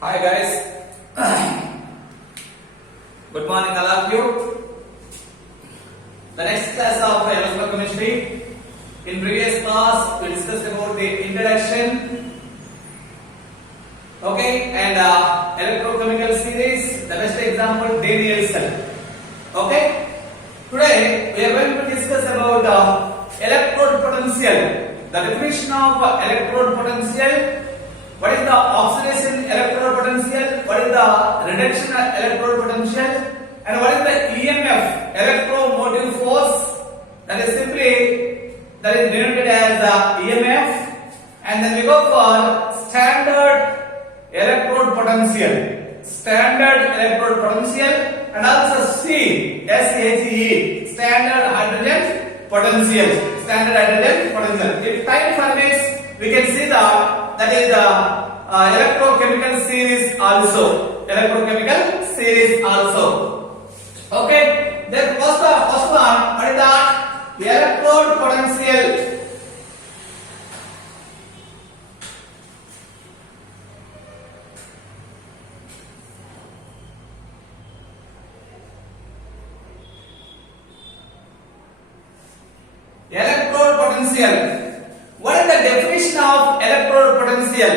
Hi guys, good morning all of you. The next class of electrochemistry. In previous class we discussed about the introduction, okay, and electrochemical series. The best example Danielson. Okay. Today we are going to discuss about electrode potential. The definition of electrode potential. What is the oxidation electrode potential? What is the reduction electrode potential? And what is the EMF, electromotive force? That is denoted as EMF. And then we go for standard electrode potential. Standard electrode potential, and also SHE, standard hydrogen potential. Standard hydrogen potential. If time permits, we can see that is the electrochemical series also. Electrochemical series also. Okay. Then first one, what is that? The electrode potential. Electrode potential. What is the definition of electrode potential?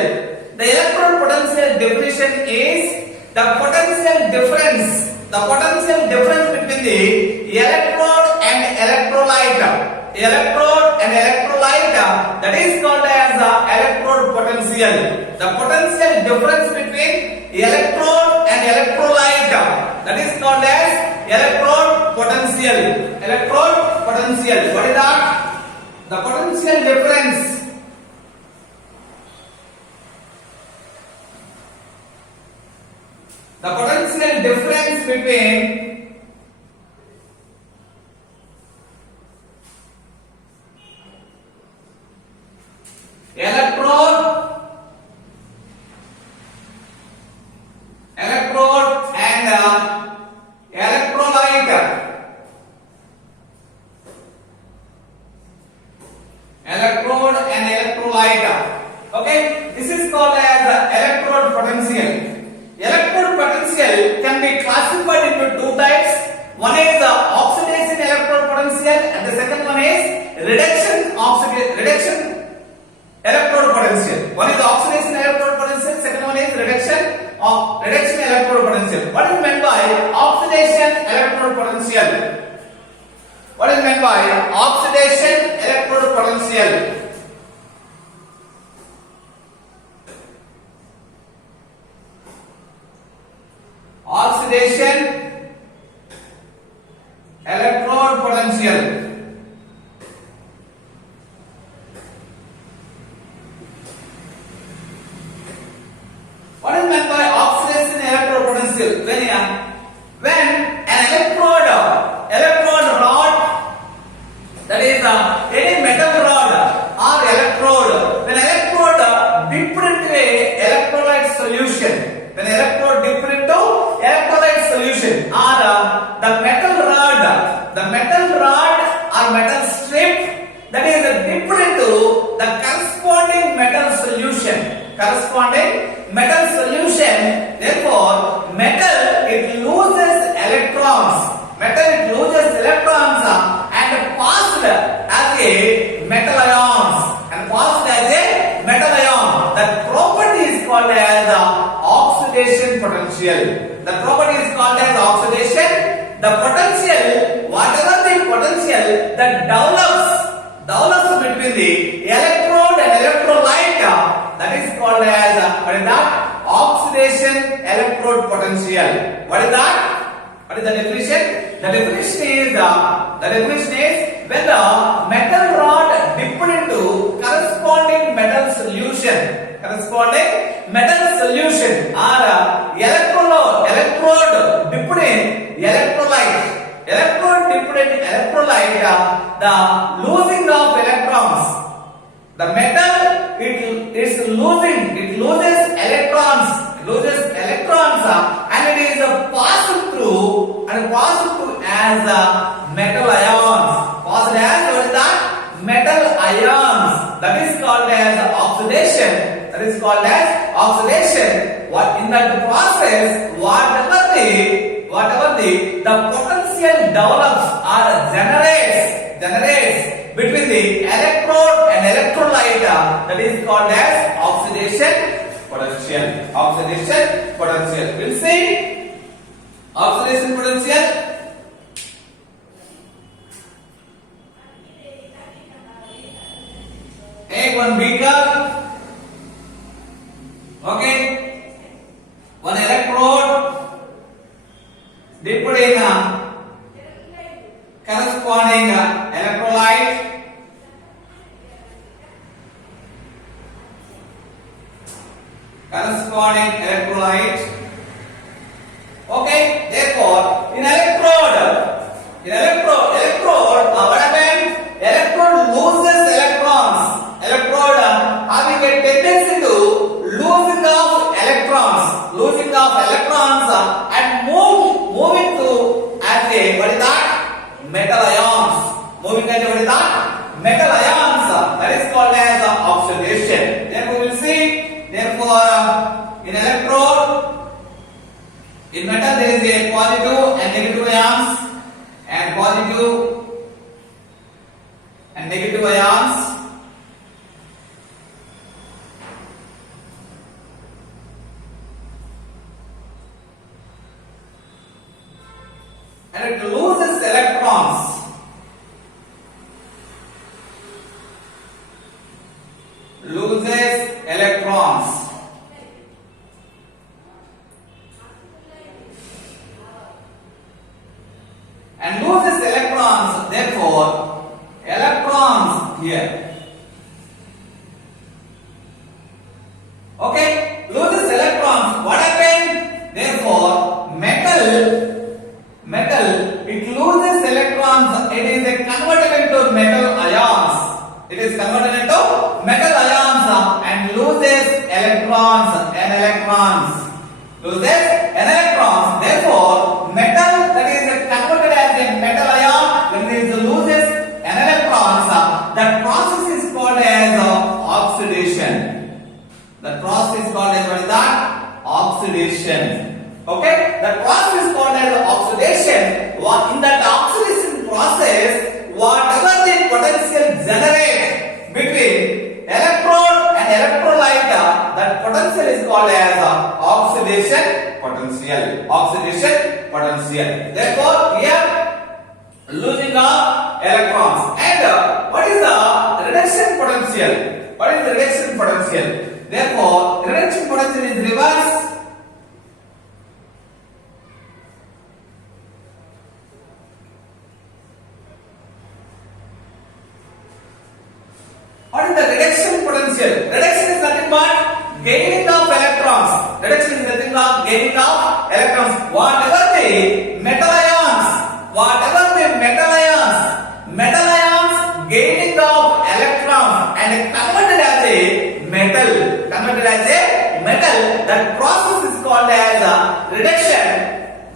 The electrode potential definition is the potential difference. The potential difference between the electrode and electrolyte. Electrode and electrolyte, that is called as the electrode potential. The potential difference between electrode and electrolyte, that is called as electrode potential. Electrode potential. What is that? The potential difference. The potential difference between electrode and electrolyte. Electrode and electrolyte. Okay, this is called as electrode potential. Electrode potential can be classified into two types. One is the oxidation electrode potential, and the second one is reduction electrode potential. One is the oxidation electrode potential, second one is reduction electrode potential. What is meant by oxidation electrode potential? What is meant by oxidation electrode potential? Oxidation electrode potential. What is meant by oxidation electrode potential? When an electrode rod, that is any metal rod or electrode, when electrode dipped into a electrolyte solution, when electrode dipped into electrolyte solution, or the metal rod or metal strip, that is dipped into the corresponding metal solution. Therefore, metal it loses electrons. And passed as a metal ions. That property is called as oxidation potential. The property is called as oxidation. The potential, whatever the potential that develops between the electrode and electrolyte, that is called as what is that? Oxidation electrode potential. What is that? What is the definition? The definition is when the metal rod dipped into corresponding metal solution, or electrode dipped in electrolyte, the losing of electrons. The metal it loses electrons, and it is passed through as metal ions. Passed as what is that? Metal ions. That is called as oxidation. That is called as oxidation. what in that process, whatever the potential develops or generates between the electrode and electrolyte, that is called as oxidation potential. Oxidation potential. We'll see oxidation potential. Take one beaker, okay, one electrode, dip it in a corresponding electrolyte, okay. Therefore, in electrode, what happens? Electrode loses electrons. Electrode having a tendency to losing of electrons and moving to as a what is that? Metal ions. Moving as a what is that? Metal ions. That is called as oxidation. Therefore, we will see. Therefore, in electrode, in metal there is a positive and negative ions, and positive and negative ions. And it loses electrons. And loses electrons. Therefore, electrons here. Okay, loses electrons. What happened? Therefore, metal, it loses electrons. It is converted into metal ions. It is converted into metal ions and loses electrons. Loses electrons. Therefore, metal that is converted as a metal ion, when it loses electrons, that process is called as oxidation. The process is called as what is that? Oxidation. Okay, the process is called as oxidation. In that oxidation process, whatever the potential generates between electrode and electrolyte, that potential is called as oxidation potential. Oxidation potential. Therefore, here losing of electrons. And what is the reduction potential? What is the reduction potential? Therefore, reduction potential is reverse. What is the reduction potential? Reduction is nothing but gaining of electrons. Reduction is nothing but gaining of electrons. Whatever the metal ions gaining of electrons and converted as a metal, that process is called as reduction.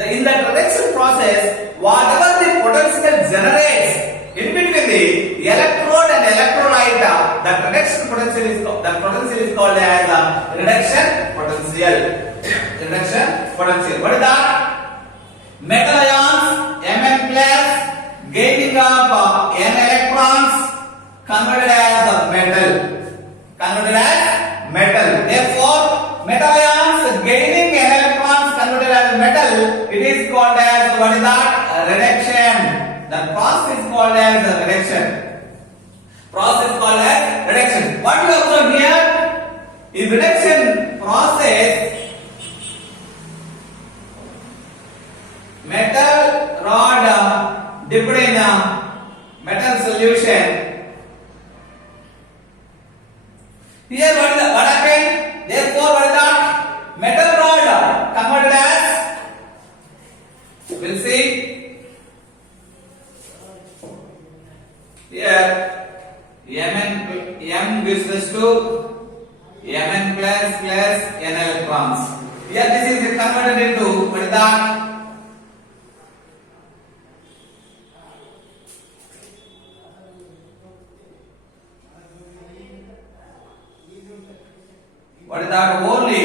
In that reduction process, whatever the potential generates in between the electrode and electrolyte, that reduction potential is called as reduction potential. Reduction potential. What is that? Metal ions Mn plus gaining of n electrons converted as metal. Therefore, metal ions gaining n electrons converted as metal, it is called as what is that? Reduction. The process is called as reduction. What you observe here is reduction process. Metal rod dipped in a metal solution. Here what happened? Therefore, what is that? Metal rod converted as, we'll see. Here M gives us to Mn plus n electrons. Here this is converted into what is that? What is that? Only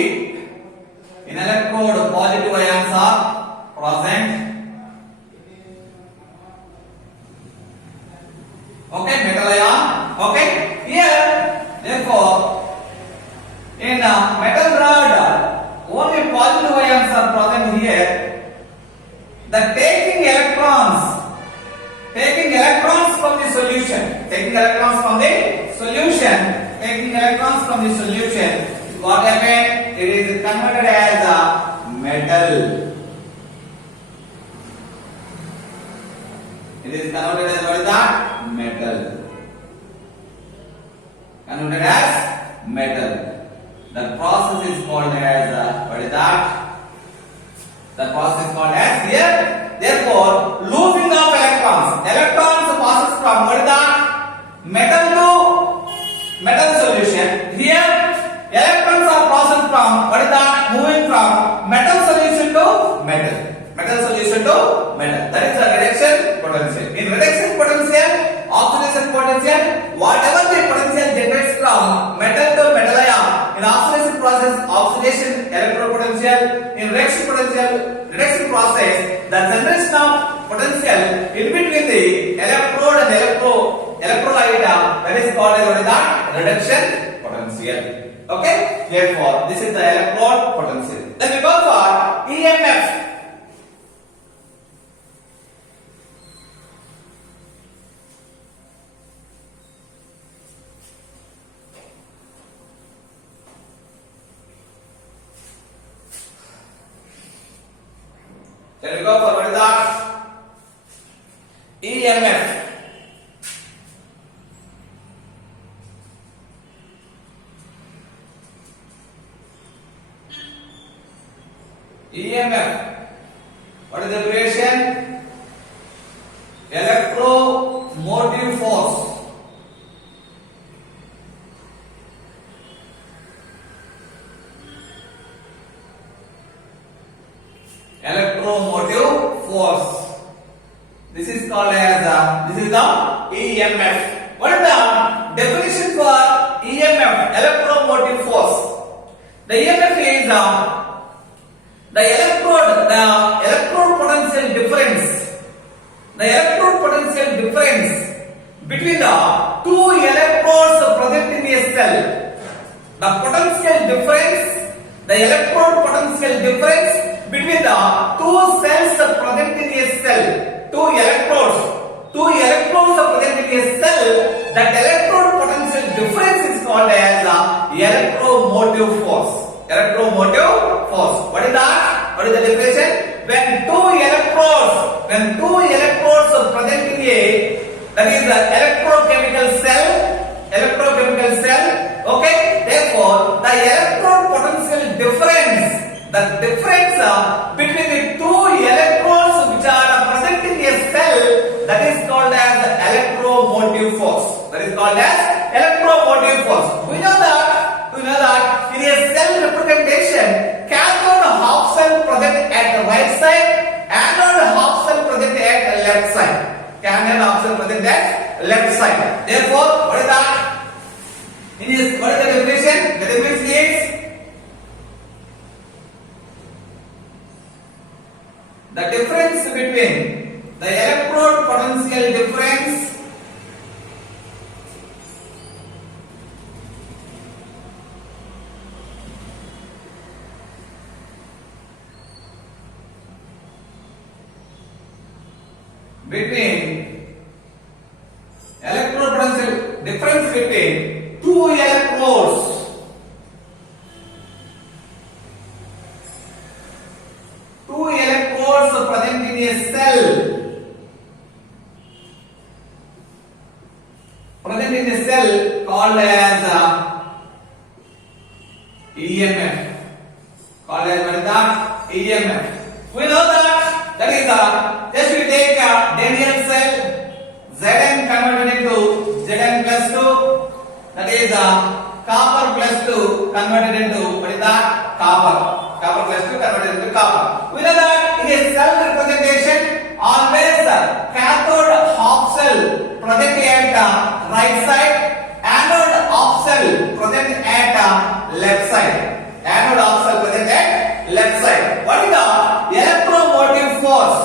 taking electrons from the solution, what happened? It is converted as a metal. It is converted as what is that? Metal. Converted as metal. The process is called as what is that? The process is called as here. Therefore, losing of electrons. Electrons passes from what is that? Metal to metal solution. Here, electrons are passing from what is that? Moving from metal solution to metal. Metal solution to metal. That is the reduction potential. In reduction potential, oxidation potential, whatever the potential generates from metal to metal ion, in oxidation process, oxidation electropotential, in reduction process, the generation of potential in between the electrode and electrolyte, that is called as what is that? Reduction potential. Okay? Therefore, this is the electrode potential. Then we go for EMF. Then we go for what is that? EMF. EMF. What is the abbreviation? Electromotive force. Electromotive force. This is called as this is the EMF. What is the definition for EMF? Electromotive force. The EMF is the electrode potential difference. The electrode potential difference between the two electrodes present in a cell. The potential difference, the electrode potential difference between the two cells present in a cell. Two electrodes present in a cell. That electrode potential difference is called as electromotive force. Electromotive force. What is that? What is the definition? When two electrodes present in a, that is the electrochemical cell. Okay. Therefore, the electrode potential difference, the difference between the two electrodes which are present in a cell, that is called as electromotive force. That is called as electromotive force. We know that in a cell representation, cathode half cell present at the right side, anode half cell present at the left side. Cathode half cell present at left side. Therefore, what is that? What is the definition? The definition is the difference between the electrode potential difference between electrode potential difference between two electrodes present in a cell called as EMF. Called as what is that? EMF. We know that is just we take a Daniell cell, Zn converted into Zn plus 2, that is copper plus 2 converted into what is that? Copper. Copper plus 2 converted into copper. We know that in a cell representation, always cathode half cell present at right side, anode half cell present at left side. Anode half cell present at left side. What is the electromotive force?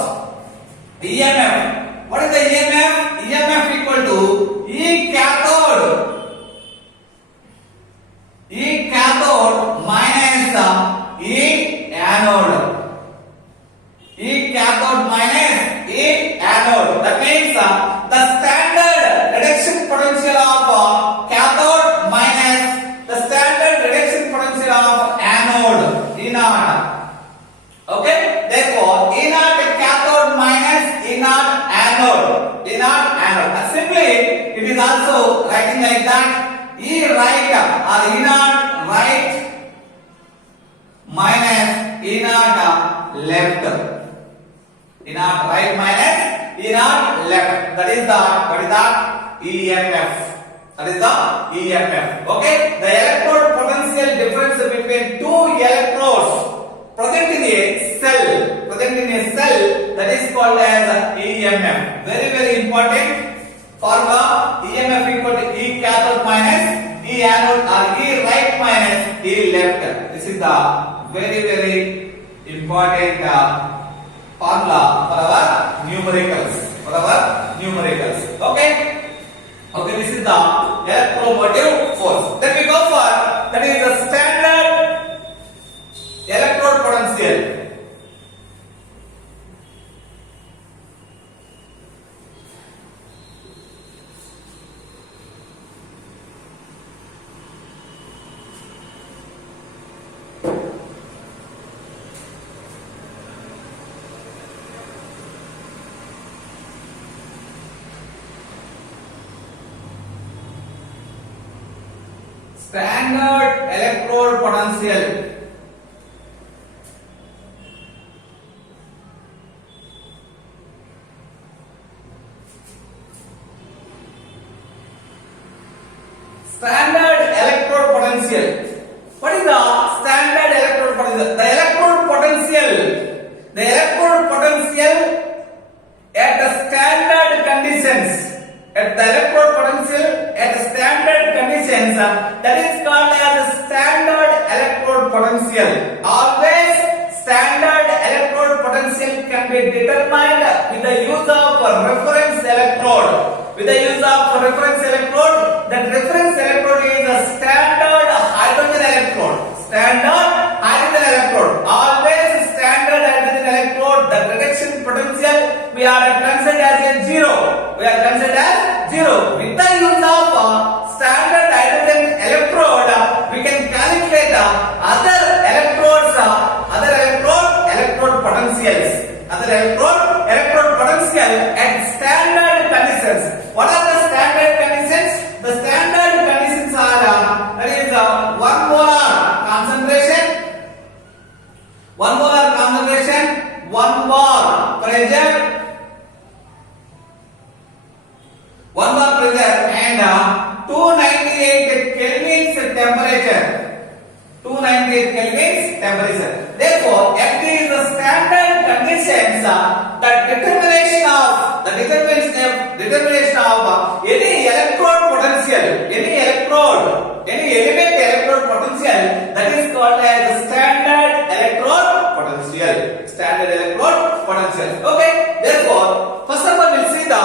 EMF. What is the EMF? EMF equal to E cathode minus E anode. E cathode minus E anode. That means the standard reduction potential of cathode minus or E naught right minus E naught left. E naught right minus E naught left. That is the EMF. That is the EMF. Okay. The electrode potential difference between two electrodes present in a cell. That is called as EMF. Very very important formula. EMF equal to E cathode minus E anode or E right minus E left. This is the very very important formula for our numericals. Okay. Okay, this is the electromotive force. Then we go for that is the standard electrode potential. Standard electrode potential. Standard electrode potential. What is the standard electrode potential? The electrode potential at the standard conditions. At the electrode potential at standard conditions, that is called as standard electrode potential. Always standard electrode potential can be determined with the use of reference electrode. That reference electrode is a standard hydrogen electrode. Always standard hydrogen electrode. The reduction potential we are considered as a zero. With the use of standard hydrogen electrode, we can calculate other electrode potentials. At standard conditions. What are the standard conditions? The standard conditions are that is 1 molar concentration, 1 bar pressure, 1 bar pressure and 298 kelvins temperature. Therefore, F is the standard conditions. The determination of any electrode potential, any element electrode potential, that is called as standard electrode potential. Okay. Therefore, first of all, we'll see the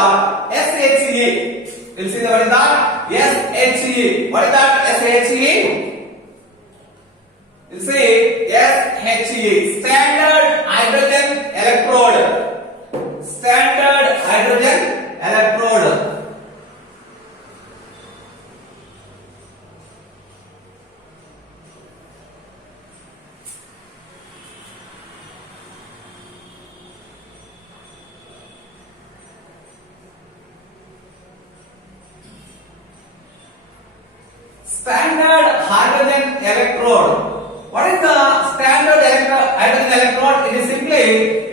SHE. We'll see what is that? SHE. What is that? SHE? We'll see SHE. Standard hydrogen electrode. Standard hydrogen electrode. What is the standard hydrogen electrode? It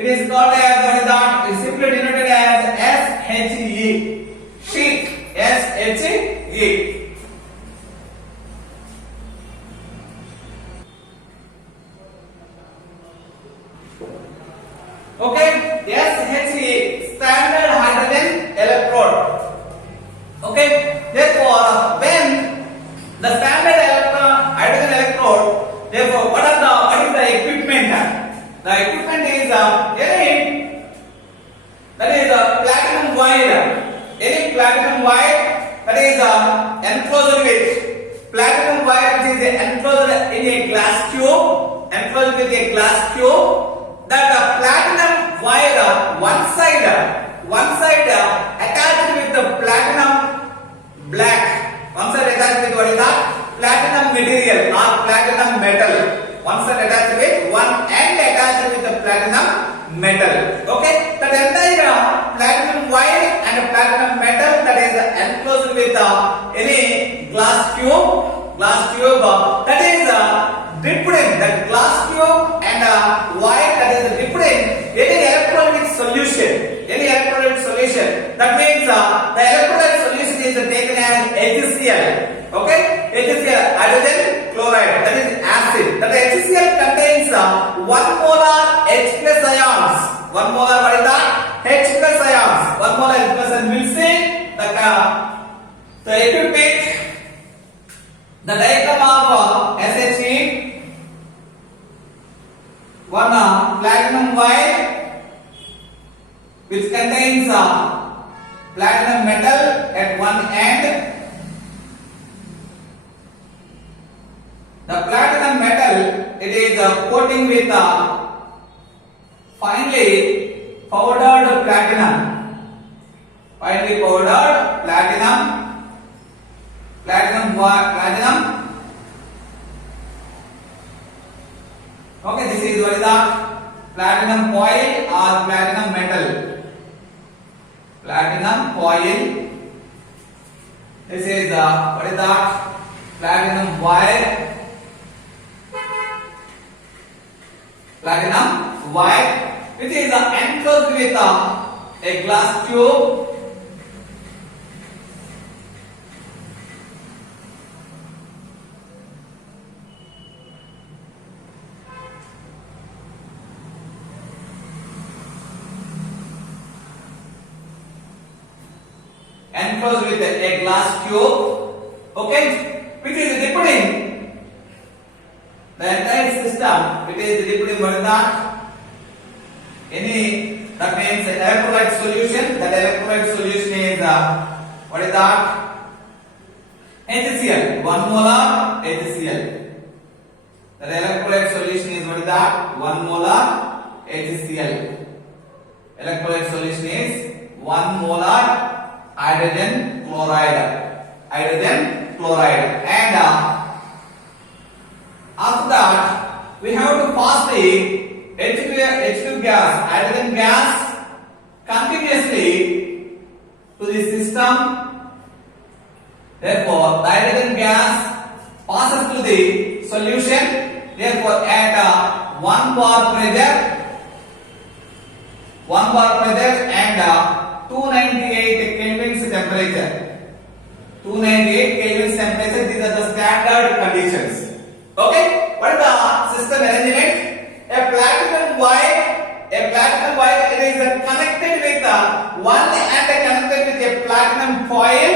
is called as what is that? It is simply denoted as SHE. Sheet. SHE. Okay, SHE, standard hydrogen electrode. Okay, therefore, when the standard hydrogen electrode, therefore, what is the equipment? The equipment is that is a platinum wire. Any platinum wire that is enclosed with platinum wire, which is enclosed in a glass tube, that platinum wire one side attached with the platinum black, one side attached with what is that? Platinum material or platinum metal. One side attached with one end attached with the platinum metal. Okay, that entire platinum wire and platinum metal that is enclosed with any glass tube solution. That means the electrolyte solution is taken as HCl. Okay, HCl, hydrogen chloride, that is acid. That HCl contains 1 molar H plus ions. 1 molar, what is that? H plus ions. 1 molar H plus, and we'll see the equipment, the diagram of SHE. One platinum wire which contains platinum metal at one end. The platinum metal, it is coating with finely powdered platinum. Finely powdered platinum. Platinum. Okay, this is what is that? Platinum coil or platinum metal. Platinum coil. This is what is that? Platinum wire. Platinum wire, which is enclosed with a glass tube. Enclosed with a glass tube, okay, which is dipping the entire system. It is dipping what is that? That means electrolyte solution. That electrolyte solution is what is that? HCl, 1 molar HCl. That electrolyte solution is what is that? 1 molar HCl. Electrolyte solution is 1 molar hydrogen chloride. And after that we have to pass the H2 gas, hydrogen gas, continuously to the system. Therefore the hydrogen gas passes to the solution. Therefore at 1 bar pressure and 298 Kelvin's temperature. 298 Kelvin's temperature, these are the standard conditions. Okay, what is the system arrangement? A platinum wire, it is connected with one end connected with a platinum coil,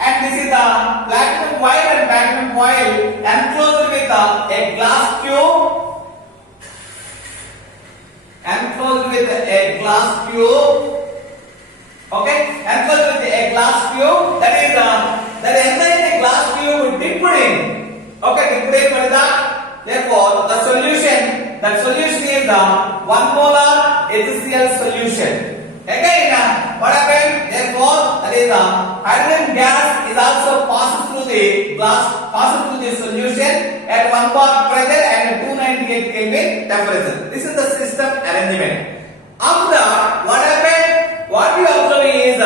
and this is the platinum wire and platinum coil enclosed with a glass tube. Okay, enclosed with a glass tube, that is inside the glass tube dipped in. Okay, dipped in what is that? Therefore, the solution is the 1 molar HCl solution. Again, what happened? Therefore, that is the hydrogen gas is also passes through the solution at 1 bar pressure and 298 Kelvin temperature. This is the system arrangement. After that, what happened? What we observe is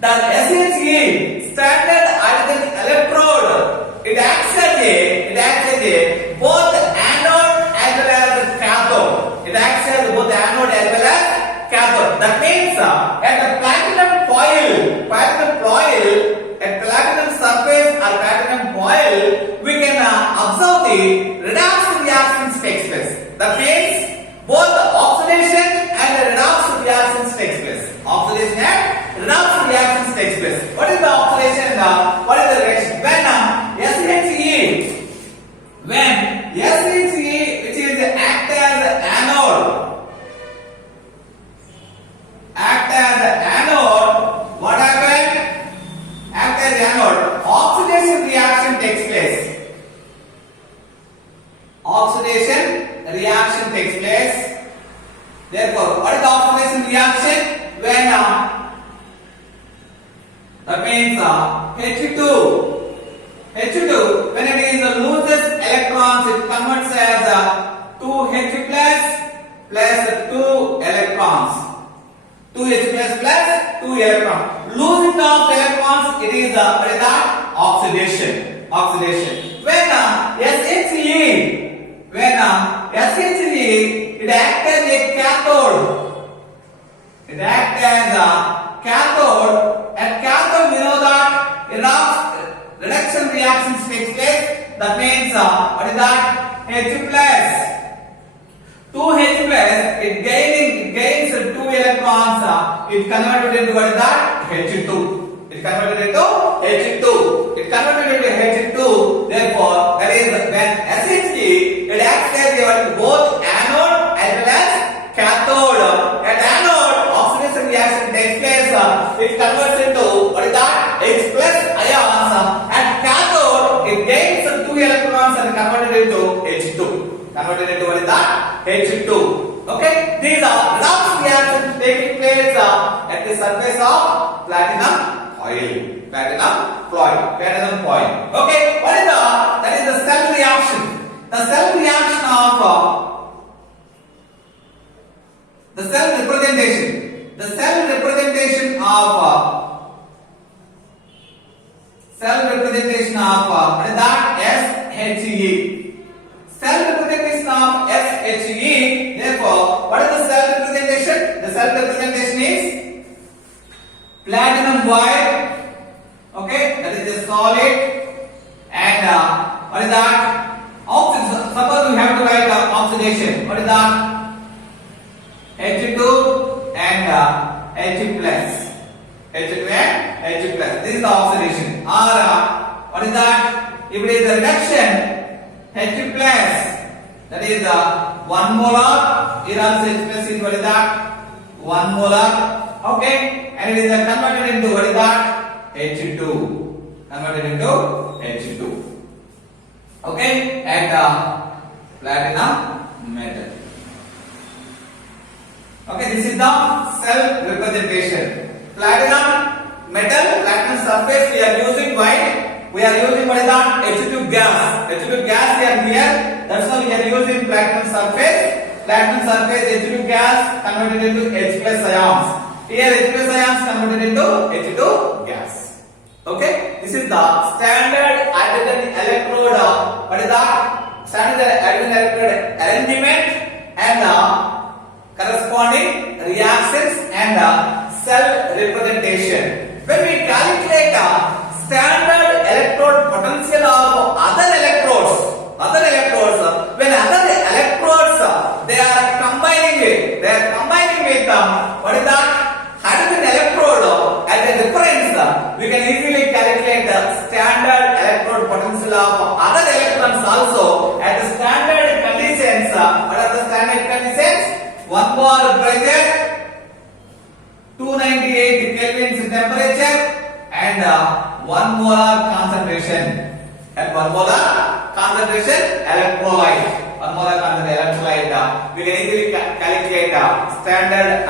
that SHE, standard hydrogen electrode, it acts as a both anode as well as cathode. It acts as both anode as well as cathode. That means at the platinum surface or platinum coil, we can observe the redox reactions takes place. That means both oxidation and redox reactions takes place. Oxidation and redox reactions takes place. What is the oxidation and what is the reaction? When SHE, which is act as anode, what happened? Act as anode, oxidation reaction takes place. Therefore, what is the oxidation reaction? When that means H2, when it is loses electrons, it converts as 2H plus 2 electrons. 2H plus 2 electrons. Losing of electrons, it is oxidation. When SHE, it acts as a cathode. It It acts as a cathode. At cathode, we know that reduction reactions takes place. That means what is that? H plus. 2H plus, it gains 2 electrons. It converted into what is that? H2. It converted into H2. It converted into H2. Therefore, that is when SHG, it acts as both anode as well as cathode. At anode, oxidation reaction takes place. It converts into what is that? H plus ions. At cathode, it gains 2 electrons and converted into H2. Converted into what is that? H2. Okay, these are redox reactions taking place at the surface of platinum foil. Platinum foil. Okay, what is that is the cell reaction. The cell reaction of the cell representation. The cell representation of what is that? SHE. Cell representation of SHE. Therefore, what is the cell representation? The cell representation is platinum void. Okay, that is a solid. And what is that? Oxidation. Suppose we have to write oxidation. What is that? H2 and H plus. H2 and H plus. This is the oxidation. Or what is that? If it is the reduction, H plus, that is 1 molar. Here also H plus is what is that? 1 molar. Okay, and it is converted into what is that? H2. Converted into H2. Okay, at platinum metal. Okay, this is the cell representation. Platinum metal, platinum surface we are using white. We are using what is that? H2 gas. H2 gas here. That's why we are using platinum surface. Platinum surface H2 gas converted into H plus ions. Here H plus ions converted into H2 gas. Okay, this is the standard hydrogen electrode. What is that? Standard hydrogen electrode arrangement and corresponding reactions and cell representation. When we calculate standard electrode potential of other electrodes, when other electrodes they are combining with what is that? Hydrogen electrode as a reference, we can easily calculate the standard electrode potential of other electrons also at the standard conditions. What are the standard conditions? 1 bar pressure, 298 kelvin temperature, and 1 molar concentration. At 1 molar concentration electrolyte. 1 molar concentration electrolyte. We can easily calculate standard